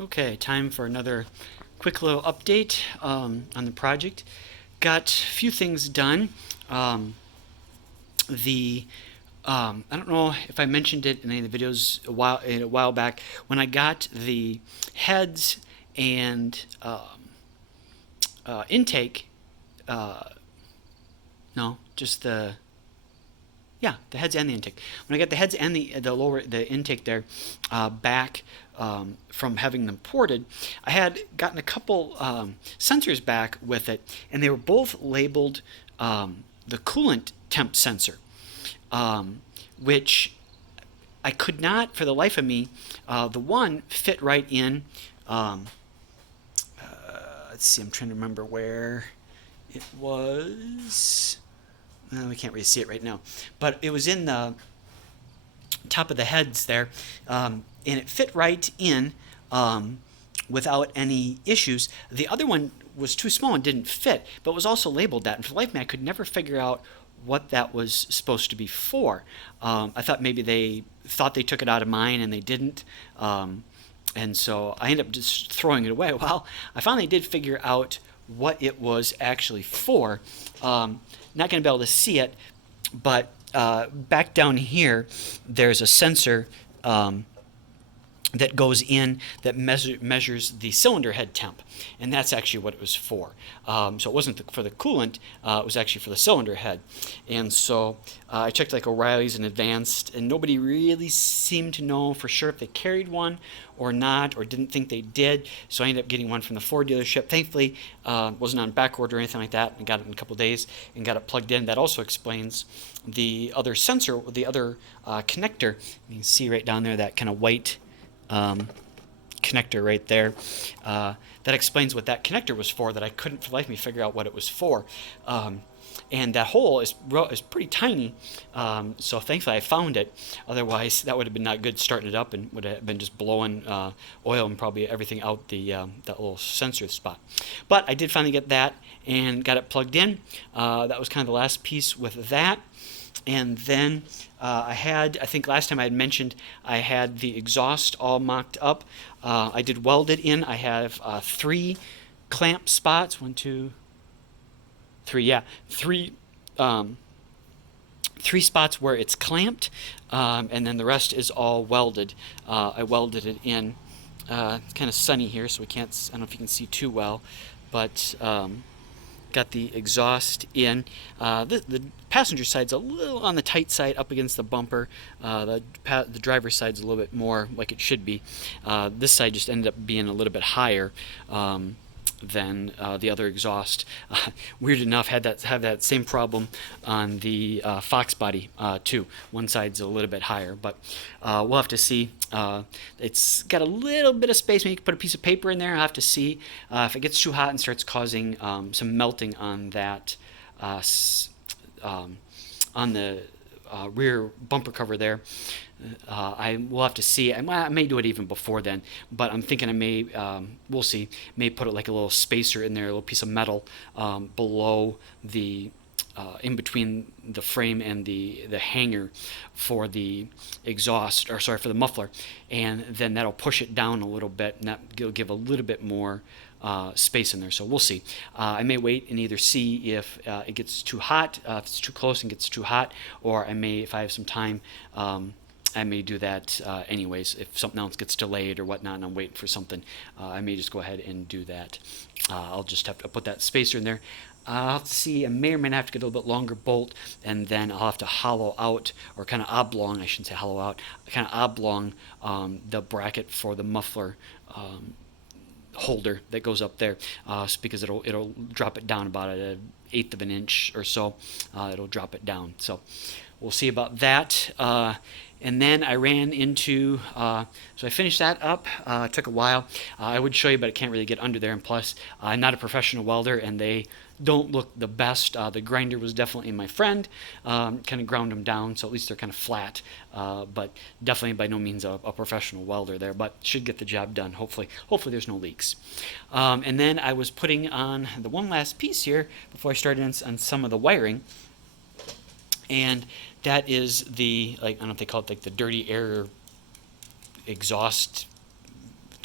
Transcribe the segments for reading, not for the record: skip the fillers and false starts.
Okay, time for another quick little update on the project. Got a few things done. Um, the I don't know if I mentioned it in any of the videos a while back when I got the heads and intake. Uh, no, just the heads and the intake. When I got the heads and the intake there back from having them ported, I had gotten a couple sensors back with it, and they were both labeled the coolant temp sensor, which I could not, for the life of me, the one fit right in. Um, let's see, I'm trying to remember where it was. We can't really see it right now, but it was in the top of the heads there, and it fit right in without any issues. The other one was too small and didn't fit, but was also labeled that. And for the life of me, I could never figure out what that was supposed to be for. I thought maybe they thought they took it out of mine and they didn't. And so I ended up just throwing it away. Well, I finally did figure out what it was actually for. Not going to be able to see it, but back down here, there's a sensor that goes in that measures the cylinder head temp, and that's actually what it was for. So it wasn't for the coolant, it was actually for the cylinder head. And so I checked like O'Reilly's and Advanced, and nobody really seemed to know for sure if they carried one or not, or didn't think they did. So I ended up getting one from the Ford dealership. Thankfully, wasn't on back order or anything like that, and got it in a couple days and got it plugged in. That also explains the other sensor, the other connector. You can see right down there that kind of white connector right there. That explains what that connector was for, that I couldn't for the life of me figure out what it was for. And that hole is pretty tiny, so thankfully I found it. Otherwise, that would have been not good starting it up, and would have been just blowing oil and probably everything out that little sensor spot. But I did finally get that and got it plugged in. That was kind of the last piece with that. And then I think last time I had mentioned I had the exhaust all mocked up. I did weld it in. I have 3 clamp spots. 1, 2, 3. Yeah, 3. 3 spots where it's clamped, and then the rest is all welded. I welded it in. It's kind of sunny here, so I don't know if you can see too well, but got the exhaust in. The passenger side's a little on the tight side up against the bumper. The driver's side's a little bit more like it should be. This side just ended up being a little bit higher than the other exhaust. Weird enough, have that same problem on the Fox body too. One side's a little bit higher, but we'll have to see. It's got a little bit of space. Maybe you can put a piece of paper in there. I'll have to see if it gets too hot and starts causing some melting on that on the rear bumper cover there. I will have to see. I may do it even before then, but I'm thinking I may. We'll see. May put it like a little spacer in there, a little piece of metal below the. In between the frame and the hanger for the exhaust, or sorry, for the muffler, and then that'll push it down a little bit, and that'll give a little bit more space in there. So we'll see. I may wait and either see if it gets too hot, if it's too close and gets too hot, or I may, if I have some time, I may do that anyways. If something else gets delayed or whatnot and I'm waiting for something, I may just go ahead and do that. I'll just have to put that spacer in there. I'll have to see. I may or may not have to get a little bit longer bolt, and then I'll have to hollow out, or kind of oblong, I shouldn't say hollow out, kind of oblong the bracket for the muffler holder that goes up there, because it'll drop it down about an eighth of an inch or so. It'll drop it down. So we'll see about that. And then I ran into, so I finished that up. It took a while. I would show you, but I can't really get under there. And plus, I'm not a professional welder, and they don't look the best. The grinder was definitely my friend. Kind of ground them down, so at least they're kind of flat. But definitely by no means a professional welder there, but should get the job done, hopefully. Hopefully there's no leaks. And then I was putting on the one last piece here before I started on some of the wiring. And that is the, like, I don't know if they call it like the dirty air exhaust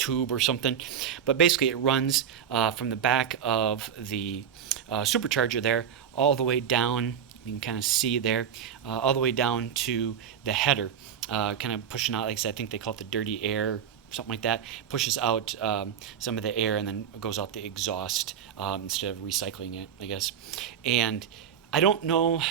tube or something. But basically it runs from the back of the supercharger there all the way down. You can kind of see there, all the way down to the header, kind of pushing out, like I said, I think they call it the dirty air, something like that. Pushes out some of the air and then goes out the exhaust instead of recycling it, I guess. And I don't know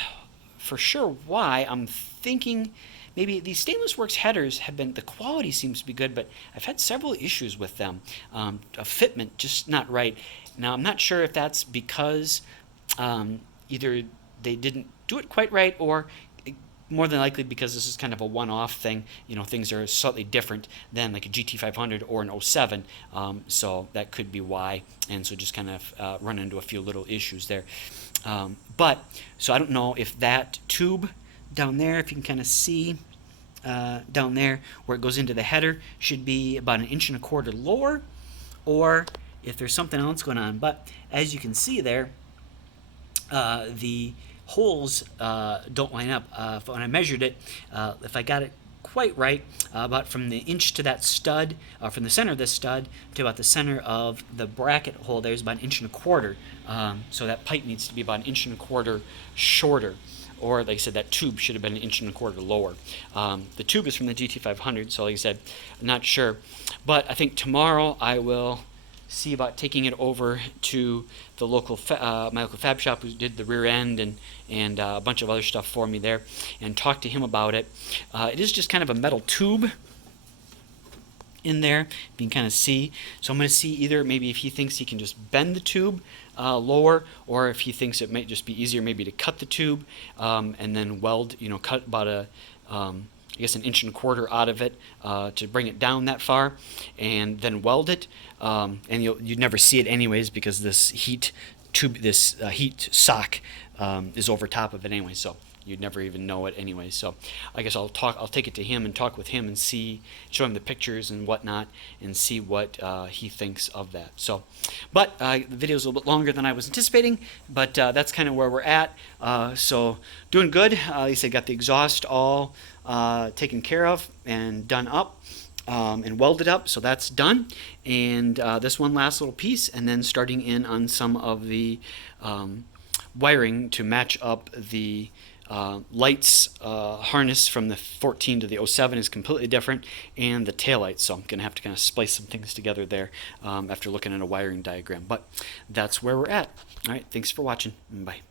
for sure why. I'm thinking maybe these Stainless Works headers have been, the quality seems to be good, but I've had several issues with them. A fitment just not right. Now, I'm not sure if that's because either they didn't do it quite right, or more than likely because this is kind of a one-off thing. You know, things are slightly different than like a GT500 or an 07, so that could be why. And so just kind of run into a few little issues there. But so I don't know if that tube down there, if you can kind of see down there where it goes into the header, should be about 1.25 inches lower, or if there's something else going on. But as you can see there, the holes don't line up. When I measured it, if I got it quite right, about from the inch to that stud, from the center of this stud to about the center of the bracket hole, there's about 1.25 inches. So that pipe needs to be about 1.25 inches shorter. Or, like I said, that tube should have been 1.25 inches lower. The tube is from the GT500, so like I said, I'm not sure. But I think tomorrow I will see about taking it over to the local my local fab shop, who did the rear end and a bunch of other stuff for me there, and talk to him about it. It is just kind of a metal tube in there, you can kind of see. So I'm going to see either maybe if he thinks he can just bend the tube lower, or if he thinks it might just be easier maybe to cut the tube and then weld, cut about I guess 1.25 inches out of it to bring it down that far, and then weld it. And you'd never see it anyways, because this heat tube, this heat sock is over top of it anyway, so you'd never even know it anyway. So I guess I'll take it to him and talk with him and show him the pictures and whatnot, and see what he thinks of that. So, but the video is a little bit longer than I was anticipating, but that's kind of where we're at. So doing good. Like I said, got the exhaust all taken care of and done up. And welded up, so that's done. And this one last little piece, and then starting in on some of the wiring to match up the lights harness from the 14 to the 07 is completely different, and the taillights, so I'm gonna have to kind of splice some things together there after looking at a wiring diagram. But that's where we're at. All right, thanks for watching. Bye.